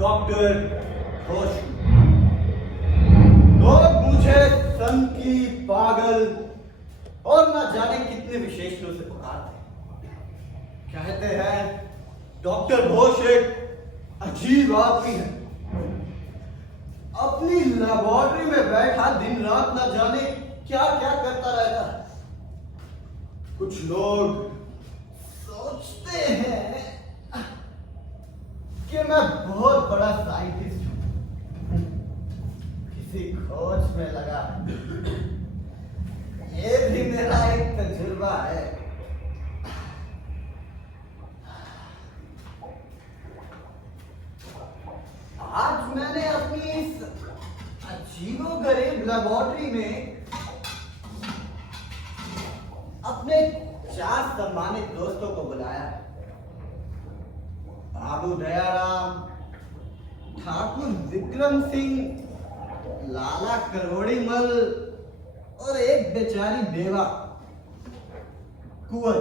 Doctor Ghosh. लोग मुझे सन की पागल और न जाने कितने विशेषणों से पुकारते हैं। कहते हैं डॉक्टर घोष एक अजीब आदमी है। अपनी लेबोरेटरी में बैठा दिन रात न जाने क्या क्या करता रहता है। कुछ लोग सोचते हैं कि मैं बहुत बड़ा साइंटिस्ट हूं, किसी खोज में लगा। ये भी मेरा एक तजुर्बा है। आज मैंने अपनी इस अजीबोगरीब लेबोरेटरी में अपने 4 सम्मानित दोस्तों को बुलाया। बाबू दयाराम, ठाकुर विक्रम सिंह, लाला करोड़ीमल और एक बेचारी बेवा कुंवर,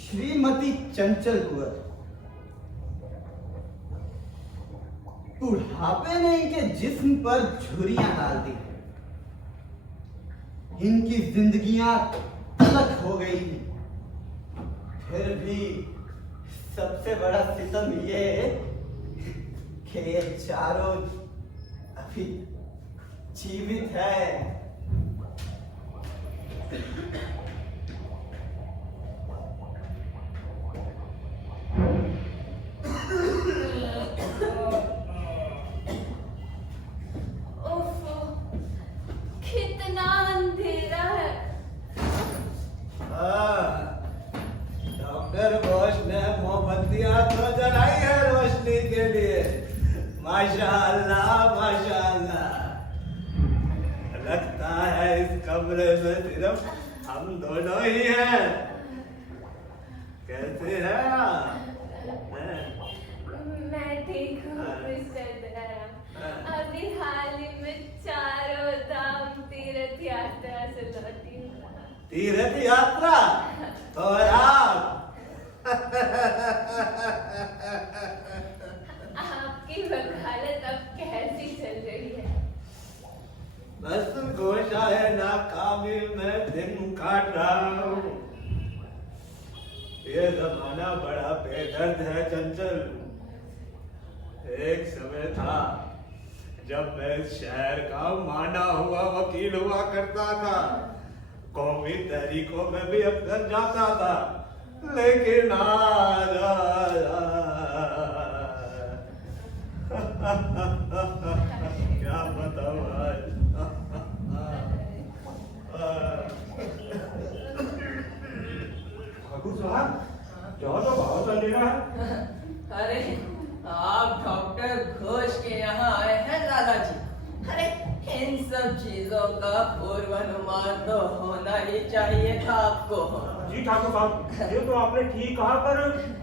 श्रीमती चंचल कुंवर। बुढ़ापे ने इनके जिस्म पर झुर्रियां डाल दी। इनकी जिंदगियां तलख हो गई। फिर भी सबसे बड़ा सितम ये कि ये चारों अभी जीवित है। कितना अंधेरा है। डॉक्टर घोष ने मोमबत्तियां तो जलाई है रोशनी के लिए। माशाअल्लाह माशाअल्लाह। लगता है इस कमरे में सिर्फ हम दोनों ही हैं। कैसे हैं आप? मैं ठीक हूँ मिस्टर दयाराम। अभी हाल ही में चारों धाम तीर्थ यात्रा से लौटी हूँ। तीर्थ यात्रा? और आप? आपकी वकालत अब कैसी चल रही है? बस गोशाए नाकामी में दिन काट रहा हूँ। ये जमाना बड़ा बेदर्द है चंचल। एक समय था जब मैं इस शहर का माना हुआ वकील हुआ करता था। कौमी तहरीकों में भी अक्सर जाता था। लेकिन आज क्या बताऊं आज। ठाकुर साहब, जाओ तो बाहर चल लेना है। अरे आप डॉक्टर घोष के यहाँ आए हैं? सम्मान तो होना ही चाहिए था आपको। जी ठाकुर साहब, ये तो आपने ठीक कहा, पर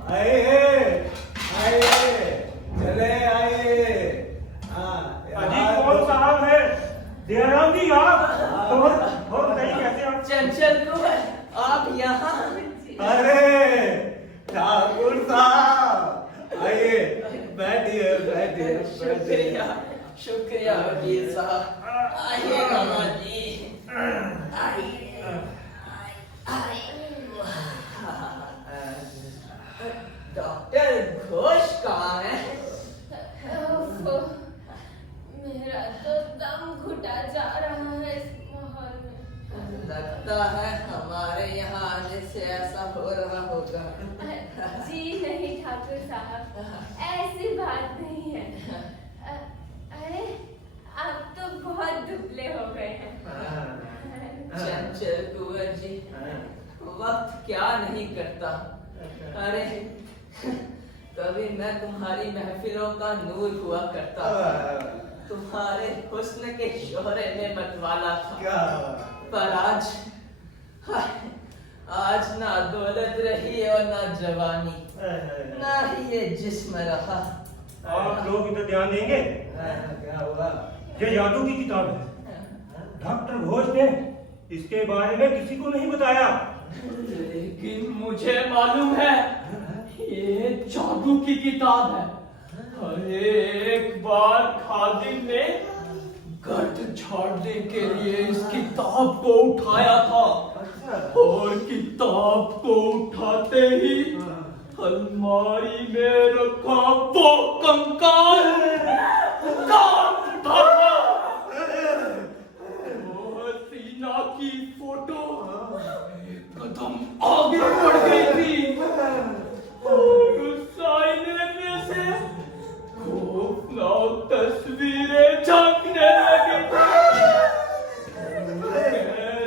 आइए आइए चले आइए। अजी कौन साहब है? दयाराम जी आप? और बताइए कैसे आप? चंचल कुंवर, आप यहाँ? अरे ठाकुर साहब आइए, बैठिए बैठिए शुक्रिया शुक्रिया वकील साहब। आइए मामा जी, आइए डॉक्टर घोष कहाँ है? मेरा तो दम घुटा जा रहा है इस माहौल में। लगता है हमारे यहाँ आने से ऐसा हो रहा होगा। जी नहीं ठाकुर साहब, ऐसी बात नहीं है। अरे आप तो बहुत दुबले हो गए हैं। चंचल कुंवर जी, वक्त क्या नहीं करता। अरे कभी मैं तुम्हारी महफिलों का नूर हुआ करता था, तुम्हारे हुस्न के शोहरे में मतवाला था। क्या पर आज ना दौलत रही और ना जवानी, ना ही ये जिस्म रहा। आप लोग इधर ध्यान देंगे? क्या हुआ? ये जादू की किताब है। डॉक्टर घोष ने इसके बारे में किसी को नहीं बताया, लेकिन मुझे मालूम है ये जादू की किताब है। अरे एक बार खादिम ने गर्द झाड़ने के लिए इस किताब को उठाया था, और किताब को उठाते ही अलमारी में रखा वो कंकाल कांप उठा। वो हसीना की फोटो कदम आगे बढ़ गई थी, और उस आईने में से खौफनाक तस्वीरें झांकने लगी थी। कह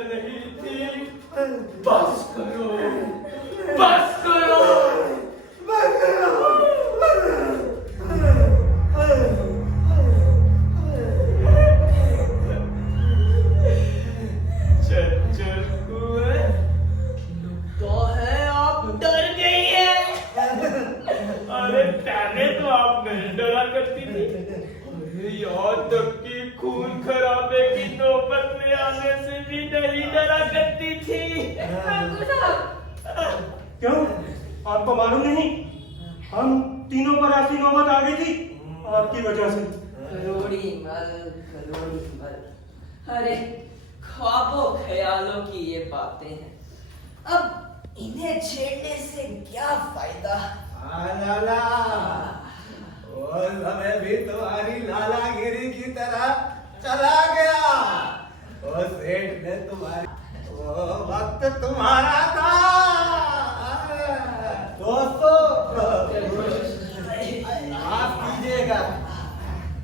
रही थी, बस करो बस करो। चंचल कुंवर, तो है आप डर गई है। अरे पहले तो आप नहीं डरा करती थी, अरे यहाँ तक कि खून खराबे की नौबत में आने से भी नहीं डरा करती थी। ठाकुर साहब, क्यों? आपको मालूम नहीं? हम तीनों पर ऐसी नौबत आ गई थी आपकी वजह से। करोड़ी मल। अरे ख्वाबों ख्यालों की ये बातें हैं, अब इन्हें छेड़ने से क्या फायदा। लाला, वो समय भी तुम्हारी लालागिरी की तरह चला गया। वो सेठ ने तुम्हारी, वो वक्त तुम्हारा था। दोस्तों माफ कीजिएगा,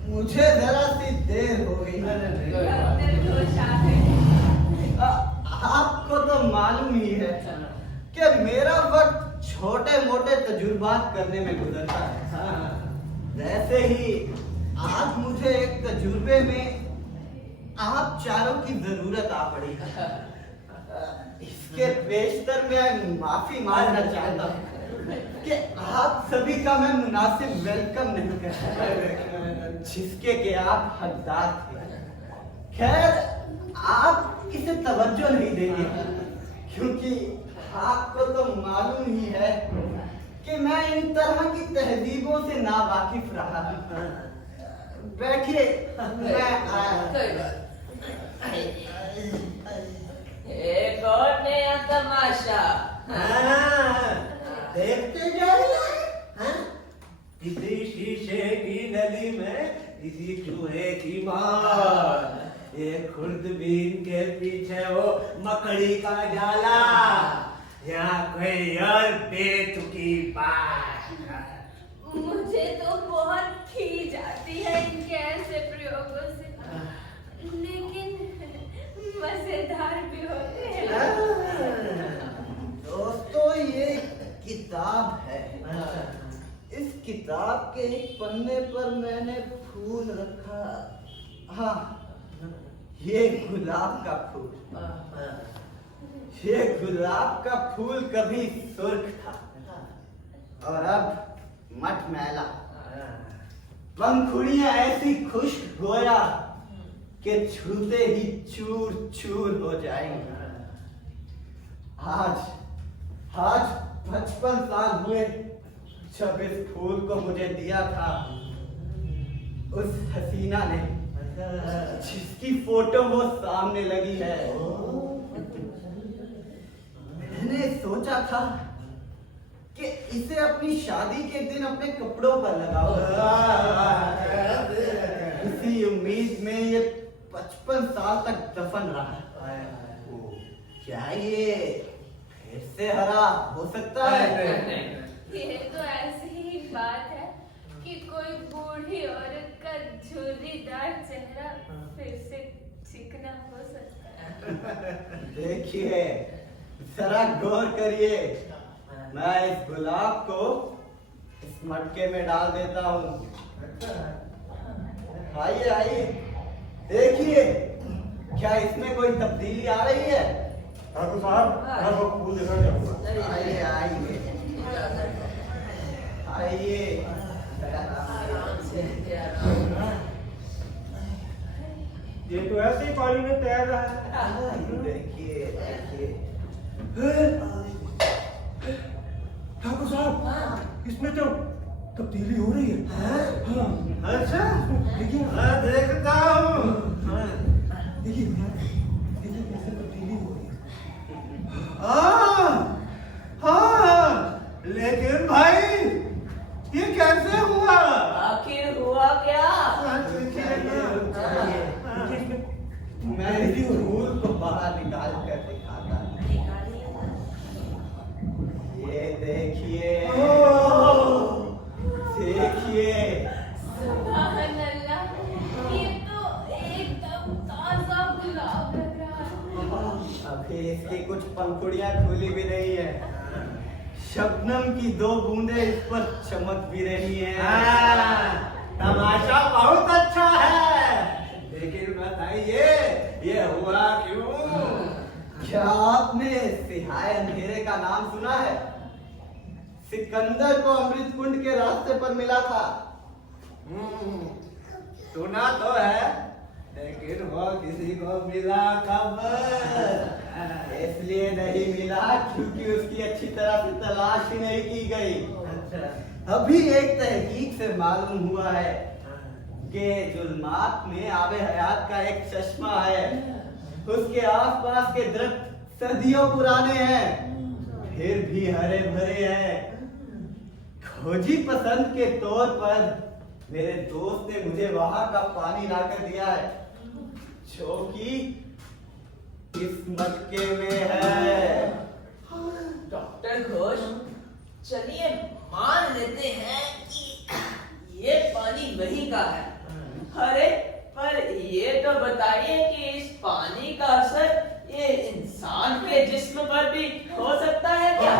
मुझे जरा सी देर हो गई। डॉक्टर घोष आ गए। आपको तो मालूम ही है कि मेरा वक्त छोटे मोटे तजुर्बात करने में गुजरता है। वैसे ही आज मुझे एक तजुर्बे में आप चारों की जरूरत आ पड़ी। इसके पेशतर में माफी मांगना चाहता हूँ कि आप सभी का मैं मुनासिब वेलकम नहीं कर सका, जिसके के आप हकदार थे। खैर आप इसे तवज्जो नहीं देंगे, क्योंकि आपको तो मालूम ही है कि मैं इन तरह की तहजीबों से नावाकिफ रहा हूं। बैठिए, मैं आया। एक और नया तमाशा। देखते जाइए। किसी शीशे की नली में किसी चूहे की मार, एक खुर्दबीन के पीछे वो मकड़ी का जाला, या कोई और बेतुकी बात। मुझे तो बहुत खींच आती है इनके ऐसे प्रयोगों से, लेकिन मजेदार भी होते हैं। दोस्तों, ये किताब है। इस किताब के एक पन्ने पर मैंने फूल रखा। हाँ, ये गुलाब का फूल, ये गुलाब का फूल कभी सुर्ख था और अब मटमैला। पंखुड़ियां ऐसी खुश्क गोया कि छूते ही चूर चूर हो जाएंगी। आज 55 साल हुए जब इस फूल को मुझे दिया था उस हसीना ने, जिसकी फोटो वो सामने लगी है। मैंने सोचा था कि इसे अपनी शादी के दिन अपने कपड़ों पर लगाओ। इसी उम्मीद में ये 55 साल तक दफन रहा। क्या ये फिर से हरा हो सकता है? ये तो ऐसी ही बात है कि कोई बूढ़ी औरत का झुर्रीदार चेहरा फिर से चिकना हो सकता है। देखिए, जरा गौर करिए। मैं इस गुलाब को इस मटके में डाल देता हूँ। आइए आइए, देखिए क्या इसमें कोई तब्दीली आ रही है? ठाकुर साहब, मैं वो फूल देखना चाहूंगा। आइए आइए आइए। ये तो ऐसे ही पानी में तैर रहा है। देखिए देखिए। ठाकुर साहब, इसमें तो तब्दीली हो रही है। हाँ। अच्छा, देखिए मैं देखता हूँ। देखिए देखिए कैसे तब्दीली हो रही है। हाँ, हाँ, लेकिन भाई ये कैसे हुआ? आखिर हुआ क्या? देखिए मैं इसी फूल को बाहर निकाल कर दिखाता हूँ। ये देखिए, देखिए। सुभान अल्लाह, ये तो एकदम ताजा गुलाब लग रहा है। अभी इसकी कुछ पंखुड़ियां खुली भी नहीं है। शबनम की 2 बूंदे इस पर चमक भी रही हैं। तमाशा बहुत अच्छा है, लेकिन बताइए ये हुआ क्यों? क्या आपने सिहाय अंधेरे का नाम सुना है? सिकंदर को अमृत कुंड के रास्ते पर मिला था। सुना तो है, लेकिन वो किसी को मिला कब? इसलिए नहीं मिला क्योंकि उसकी अच्छी तरह से तलाश ही नहीं की गई। अभी एक तहकीक से मालूम हुआ है कि जुल्मात में आबे हयात का एक चश्मा है। उसके आसपास के दरख्त सदियों पुराने हैं, फिर भी हरे भरे हैं। खोजी पसंद के तौर पर मेरे दोस्त ने मुझे वहां का पानी लाकर दिया है, जो कि इस मटके में है। डॉक्टर घोष, चलिए मान लेते हैं कि ये पानी वही का है। अरे पर ये तो बताइए कि इस पानी का असर ये इंसान के जिस्म पर भी हो सकता है क्या?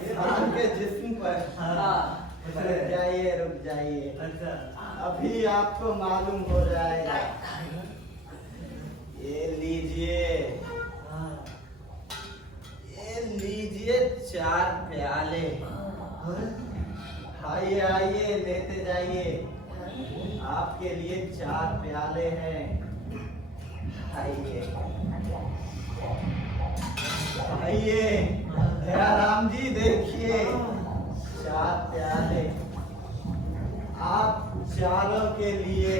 इंसान के जिस्म पर? हाँ। रुक जाइए। अभी आपको मालूम हो जाएगा। ये लीजिए 4 प्याले। आइए आइए, लेते जाइए। आपके लिए 4 प्याले हैं। आइए आइए, दयाराम जी देखिए, 4 प्याले आप चारों के लिए।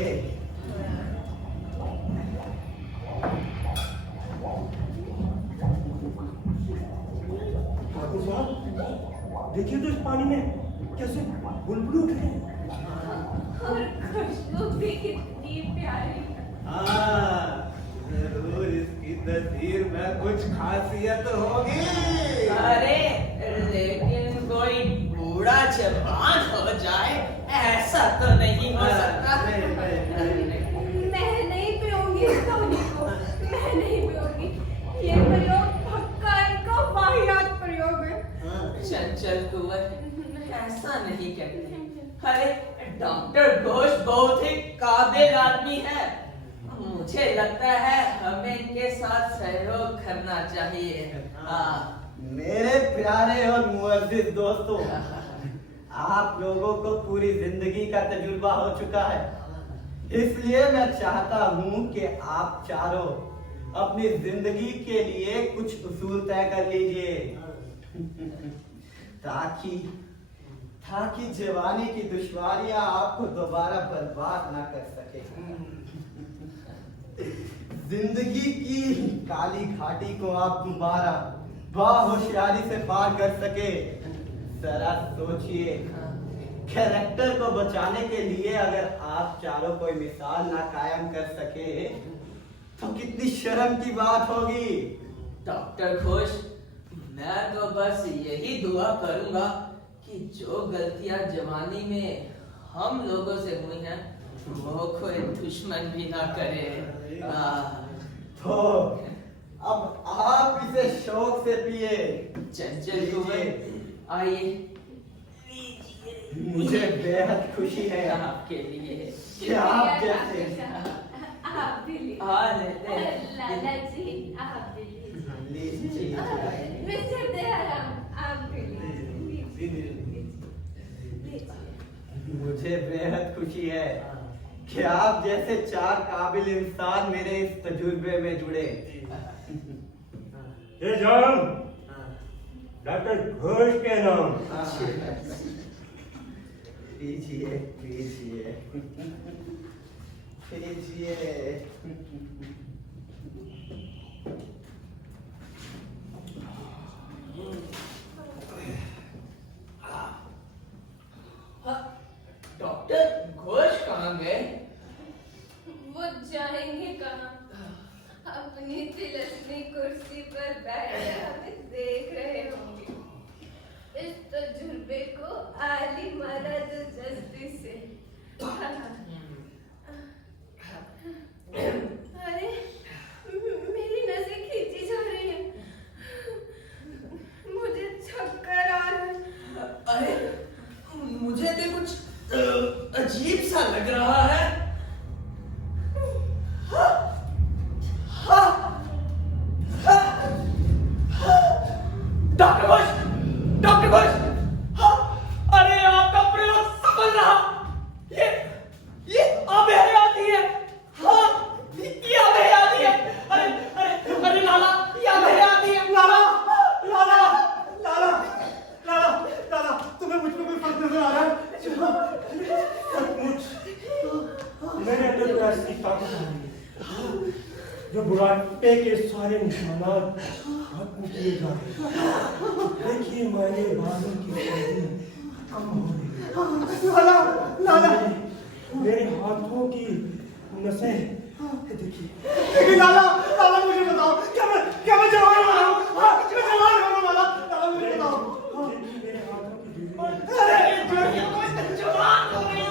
ठाकुर साहब, देखिए तो इस पानी में कैसे बुलबुल उठ रहे हैं। और खुशबू भी कितनी प्यारी है। हाँ, जरूर इसकी तस्वीर में कुछ खासियत होगी। अरे लेकिन कोई बूढ़ा जवान हो जाए ऐसा तो नहीं हो सकता। मैं नहीं पीऊंगी इस पानी को, मैं नहीं पीऊंगी। ये प्रयोग पक्का इनका वाहियात प्रयोग है। चंचल कुंवर, ऐसा नहीं कहते। अरे डॉक्टर घोष बहुत ही काबिल आदमी है। मुझे लगता है हमें इनके साथ सहयोग करना चाहिए। मेरे प्यारे और मुअज्जिज दोस्तों, आप लोगों को पूरी जिंदगी का तजुर्बा हो चुका है, इसलिए मैं चाहता हूं कि आप चारों अपनी जिंदगी के लिए कुछ उसूल तय कर लीजिए ताकि जवानी की दुश्वारियां आपको दोबारा बर्बाद ना कर सके। जिंदगी की काली घाटी को आप दोबारा बाहोशियारी से पार कर सके। जरा सोचिए, कैरेक्टर को बचाने के लिए अगर आप चारों कोई मिसाल ना कायम कर सके तो कितनी शर्म की बात होगी। डॉक्टर घोष, मैं तो बस यही दुआ करूंगा कि जो गलतियां जवानी में हम लोगों से हुई हैं वो कोई दुश्मन भी ना करे। तो अब आप इसे शौक से पिए। चंचल कुंवर, आइए, मुझे बेहद खुशी है आपके लिए कि आप जैसे आप भी लीजिए। हाँ, लेते हैं। लाला जी आप भी लीजिए। लीजिए। मिस्टर दयाराम आप भी लीजिए। मुझे बेहद खुशी है कि आप जैसे चार काबिल इंसान मेरे इस तजुर्बे में जुड़े। ये जान, डॉक्टर घोष के नाम। पीछिए पीछिए पीछिए। डॉक्टर घोष कहाँ गए? वो जाएंगे कहाँ? अपनी तिलस्मी कुर्सी पर बैठे हमें देख रहे होंगे। इस तजुर्बे को आली मरद जस्ती से। अरे मेरी नसें खींची जा रही हैं, मुझे चक्कर आ रहा है। अरे मुझे तो कुछ अजीब सा लग रहा है। डॉक्टर घोष, डॉक्टर घोष, अरे आपका प्रयोग सफल रहा। ये आबे हयाती है। हाँ, ये आबे हयाती है। अरे अरे अरे लाला, ये आबे हयाती है। लाला, लाला, लाला, लाला, लाला, तुम्हें मुझ पर कोई फर्क नजर आ रहा है? सचमुच मेरे अंदर कोई ऐसी ताकत आ रही है जो बुढ़ापे के सारे निशानात खत्म किए जा रहे हैं। देखिए मेरे बालों की सर्दी कम हो रही है। लाला, लाला, मेरे हाथों की नसें देखिए लाला, लाला मुझे बताओ, क्या मैं जवान हो रहा हूँ? हाँ, मैं जवान हो रहा हूँ लाला, लाला मुझे बताओ। मेरे हाथों की जवान हो रही है।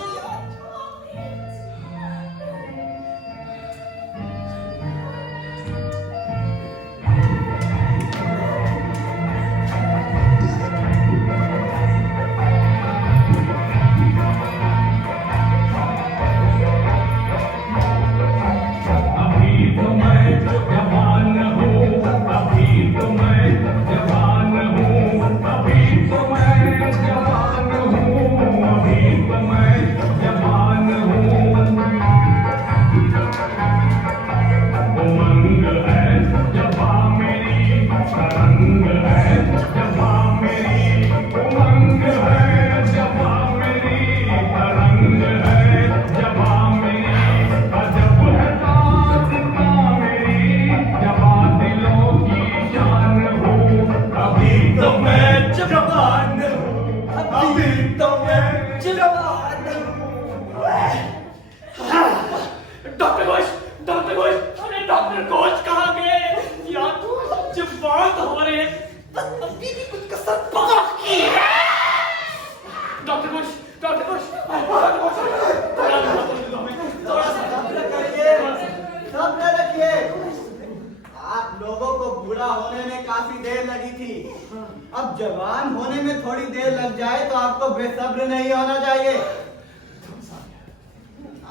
अब जवान होने में थोड़ी देर लग जाए तो आपको बेसब्र नहीं होना चाहिए।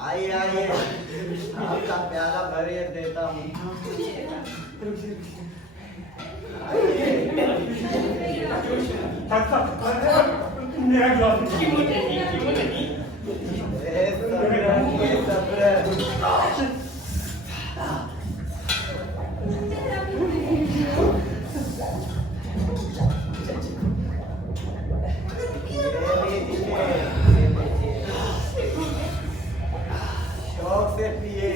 आइए आइए, आपका प्याला भरिए देता हूँ। मेरा गिलास क्यों नहीं? ये सब्र। शौक से पिए।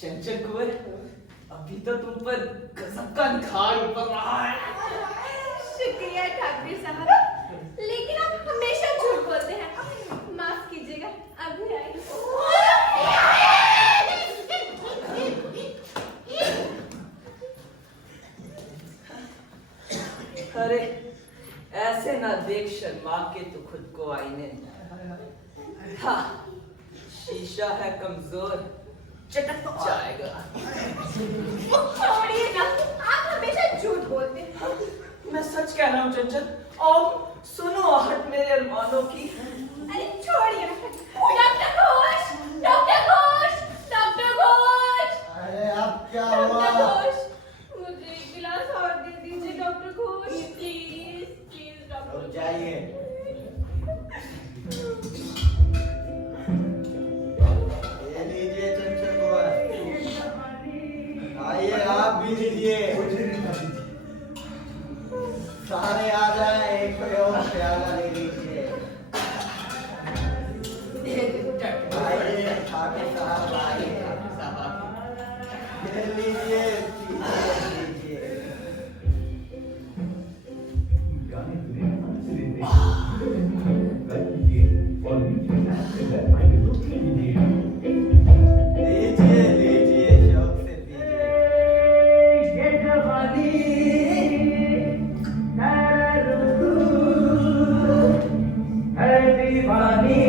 चंचल कुंवर, अभी तो तुम पर गजब का निखार उतर रहा है। शुक्रिया ठाकुर साहब, लेकिन आप हमेशा झूठ बोलते हैं। माफ कीजिएगा, अभी आई। अरे ऐसे ना देख, शर्मा के तो खुद को आईने। हाँ, शीशा है कमजोर, चटक जाएगा। छोड़िए ना, आप हमेशा झूठ बोलते हैं। मैं सच कह रहा हूँ चंचल, और सुनो आहट मेरे अरमानों की। अरे छोड़िए ना। Doctor Ghosh, doctor Ghosh, doctor Ghosh. अरे अब क्या डॉक्टर हुआ? घोष, मुझे एक गिलास और दे दीजिए doctor Ghosh, please please doctor. रुक जाइए। ये लीजिए चंचल कुंवर, आइए आप भी लीजिए। सारे आ जाए, एक कोई और प्याला ले लीजिए। आइए ठाकुर साहब, आइए ले लीजिए, लीजिए। लीजिए लीजिए, शौक से पीजिए। ये जवानी है दीवानी,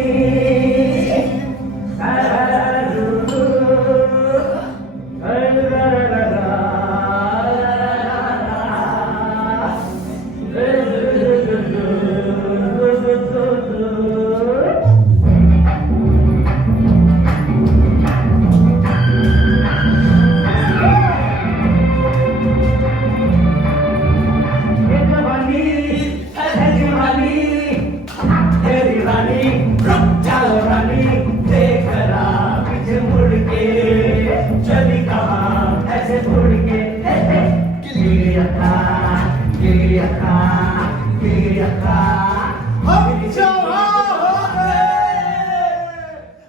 हम जवान हो गए,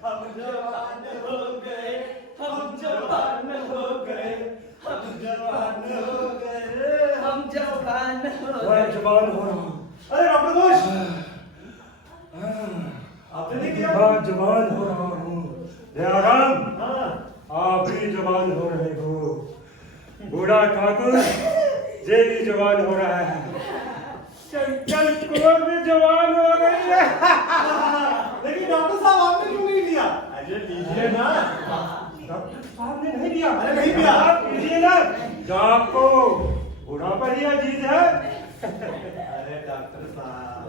हम जवान हो गए, हम जवान हो गए, हम जवान हो गए, हम जवान हो मैं जवान हो रहा हूँ। अरे डॉक्टर घोष, आपने नहीं किया? मैं जवान हो रहा हूँ। दयाराम, आप भी जवान हो रहे हो। बूढ़ा ठाकुर ये भी जवान हो रहा है। चंचल कुंवर भी जवान हो रही है। लेकिन डॉक्टर साहब आपने क्यों नहीं लिया? अरे लीजिए ना। डॉक्टर साहब ने नहीं दिया। अरे नहीं दिया। आप लीजिए ना, जो आपको बूढ़ा पर ही अजीज है। अरे डॉक्टर साहब,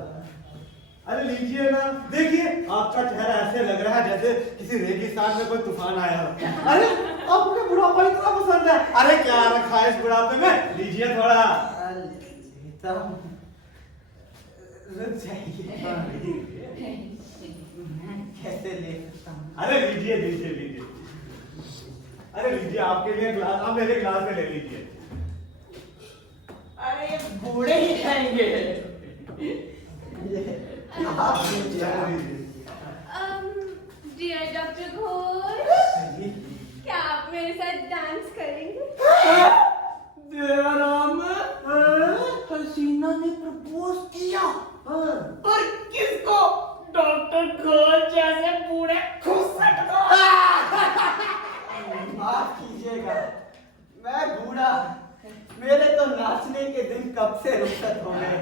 अरे लीजिए ना। देखिए आपका चेहरा ऐसे लग रहा है जैसे किसी रेगिस्तान में कोई तूफान आया हो। अरे आपको बुढ़ापा इतना पसंद है? अरे क्या रखा है इस बुढ़ापे में? लीजिए थोड़ा। लेता हूँ। रुक जाइए। कैसे ले सकता हूँ? अरे लीजिए लीजिए लीजिए। अरे लीजिए, आपके लिए ग्लास, आप मेरे ग्लास में ले लीजिए। अरे ये बूढ़े ही खाएंगे। आप लीजिए। डियर डॉक्टर घोष, क्या आप मेरे साथ डांस करेंगे? दयाराम, हसीना ने प्रपोज किया। और किसको? डॉक्टर घोष जैसे बूढ़े खुसट को। माफ कीजिएगा, मैं बूढ़ा, मेरे तो नाचने के दिन कब से रुखसत हो गए,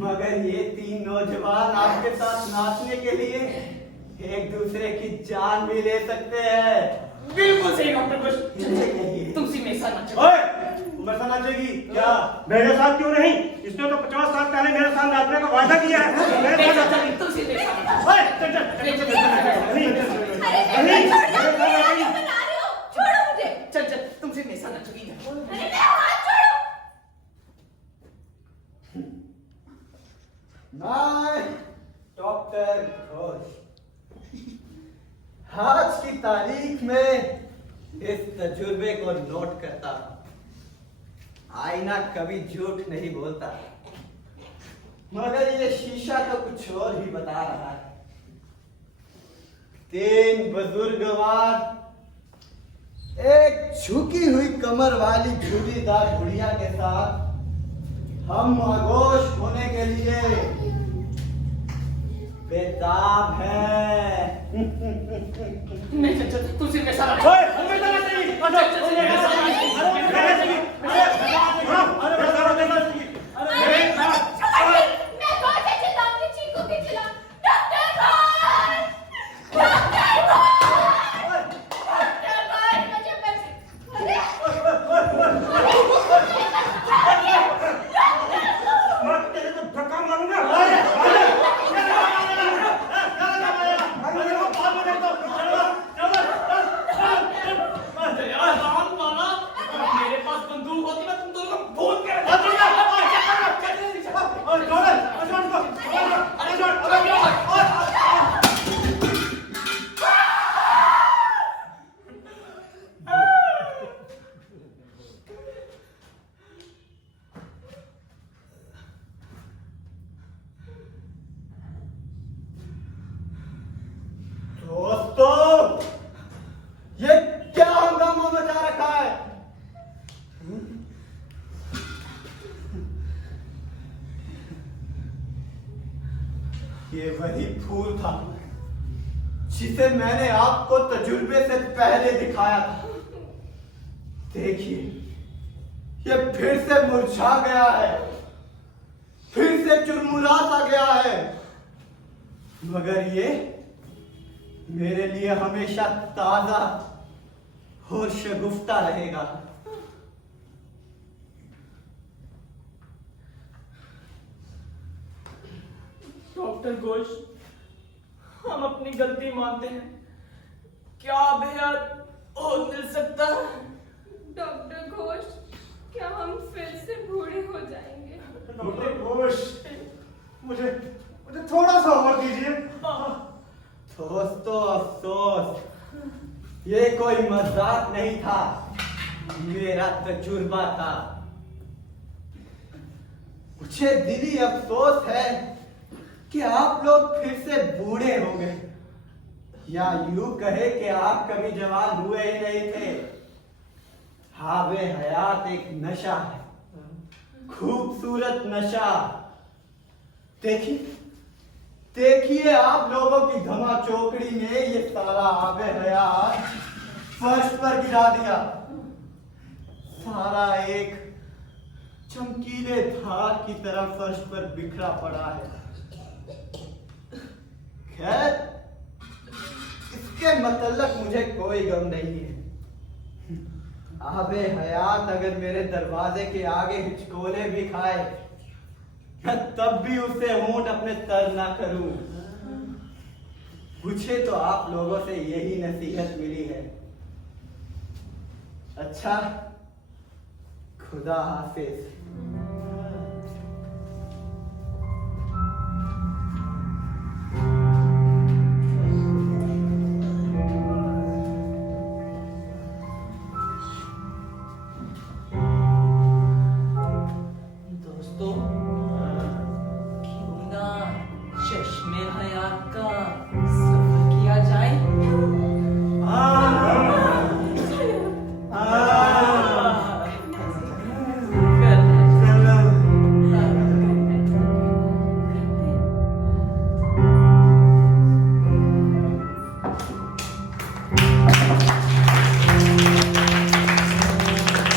मगर ये तीन नौजवान आपके साथ नाचने के लिए एक दूसरे की जान भी ले सकते हैं। बिल्कुल सही डॉक्टर घोष। चलिए। तुमसे मेरे साथ नाचो। ओए, मेरे साथ नाचेगी क्या? मेरे साथ क्यों नहीं? इसने तो 50 साल पहले मेरे साथ नाचने का वादा किया है। मेरे साथ नाचेगी। तुलसी मेरे साथ ओए, चल चल चल चल नहीं अरे मैं छोड़ दो, मैं आगे बना रही हूँ, छोड़ो मुझे। चल चल तुमसे मेरे साथ नाचोगी ना। अरे मेरा हाथ छोड़ो। मैं डॉक्टर घोष आज की तारीख में इस तजुर्बे को नोट करता हूं। आईना कभी झूठ नहीं बोलता, मगर ये शीशा तो कुछ और ही बता रहा है। 3 बुजुर्गवार एक झुकी हुई कमर वाली झूलीदार गुड़िया के साथ हम आगोश होने के लिए बेताब है। नहीं चल चल तुलसी मेरे साथ ओए, मेरे साथ नाचेगी। चल चल मेरे साथ नाचेगी। अरे नाचेगी। अरे मेरे साथ नाचेगी। अरे छोड़ दे, मैं कौन से चिल्लाऊंगी, चीखूंगी, चिल्लाऊं। Doctor Ghosh, doctor Ghosh, doctor Ghosh, मुझे मैं तेरे को धक्का मारूंगा। यार राम वाला मेरे पास बंदूक होती मैं तुम दोनों को भून के दोस्तों, ये क्या हंगामा मचा रखा है? ये वही फूल था जिसे मैंने आपको तजुर्बे से पहले दिखाया था। देखिए, ये फिर से मुरझा गया है, फिर से चुरमुरा सा गया है, मगर ये मेरे लिए हमेशा ताजा और शगुफ्ता रहेगा। डॉक्टर घोष हम अपनी गलती मानते हैं। क्या बेहद और मिल सकता है? डॉक्टर घोष, क्या हम फिर से बूढ़े हो जाएंगे? डॉक्टर घोष, मुझे थोड़ा सा और दीजिए। दोस्तों, अफसोस, ये कोई मजाक नहीं था, मेरा तजुर्बा था। मुझे दिली अफसोस है कि आप लोग फिर से बूढ़े हो गए, या यूं कहे कि आप कभी जवान हुए ही नहीं थे। हावे हयात एक नशा है, खूबसूरत नशा। देखिए आप लोगों की धमा चौकड़ी ने ये सारा आबे हयात फर्श पर गिरा दिया। सारा एक चमकीले धार की तरह फर्श पर बिखरा पड़ा है। खैर, इसके मतलब मुझे कोई गम नहीं है। आबे हयात अगर मेरे दरवाजे के आगे हिचकोले भी खाए, मैं तब भी उसे होंठ अपने तर ना करूं। मुझे तो आप लोगों से यही नसीहत मिली है। अच्छा, खुदा हाफिज।